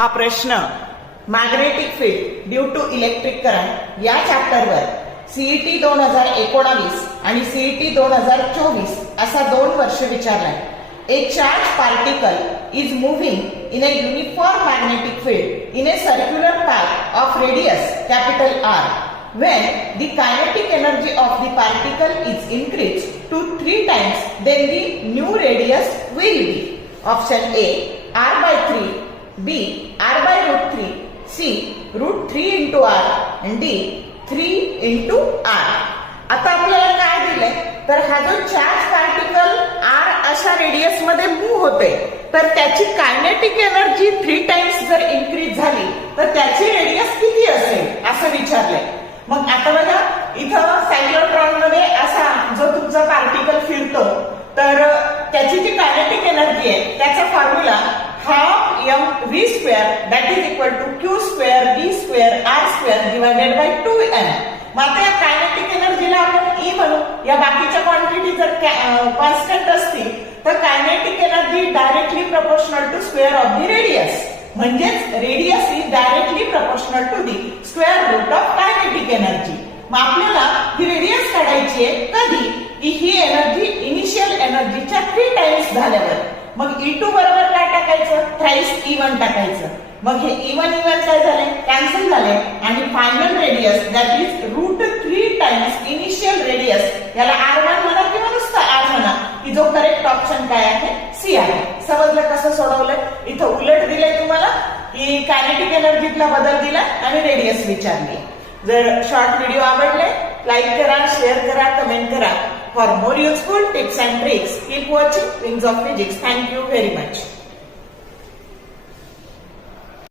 हा प्रश्न magnetic field due to electric current या चॅप्टरवर सीईटी 2019 आणि सीईटी 2024 असा 2 वर्ष विचारलाय. A charged particle is moving in a uniform magnetic field in a circular path of radius capital R when the kinetic energy of the particle is increased to 3 times then the new radius will be option A R by 3, B R by root 3, C root 3 into R and D 3 into R. आता आपल्याला काय दिलंय तर हा जो charge particle R अशा radius मध्ये move होते तर त्याची कायनेटिक एनर्जी 3 टाइम्स जर इन्क्रीज झाली तर त्याची रेडियस किती असेल असं विचारलंय. मग आता बघा इथं सायक्लोट्रॉन मध्ये असा जो तुमचा पार्टिकल फिरतो तर त्याची जी कायनेटिक एनर्जी आहे त्याचा formula half m v square that is equal to q square B square r square divided by 2m. मग आता या कायनेटिक एनर्जीला आपण ई म्हणू. या बाकीच्या क्वांटिटी जर कॉन्स्टंट असतील तर kinetic energy directly proportional to square of the radius. म्हणजेच radius is directly proportional to the square root of kinetic energy. मग आपल्याला ही रेडियस काढायची आहे कधी की ही एनर्जी इनिशियल एनर्जीच्या 3 टाइम्स झाल्यावर. मग E2 बरोबर काय टाकायचं थ्राइस E1 टाकायचं. मग हे E1 काय झाले कॅन्सल झाले आणि final radius that is root 3 times initial radius याला R1 म्हणा किंवा नुसतं R म्हणा की जो करेक्ट ऑप्शन काय आहे C आहे. समजलं कसं सोडवलंय. इथं उलट दिलंय तुम्हाला की कायनेटिक एनर्जीतला बदल दिला आणि रेडियस विचारली. जर शॉर्ट व्हिडिओ आवडले लाईक करा, शेअर करा, कमेंट करा. For more useful tips and tricks keep watching wings of physics. Thank you very much.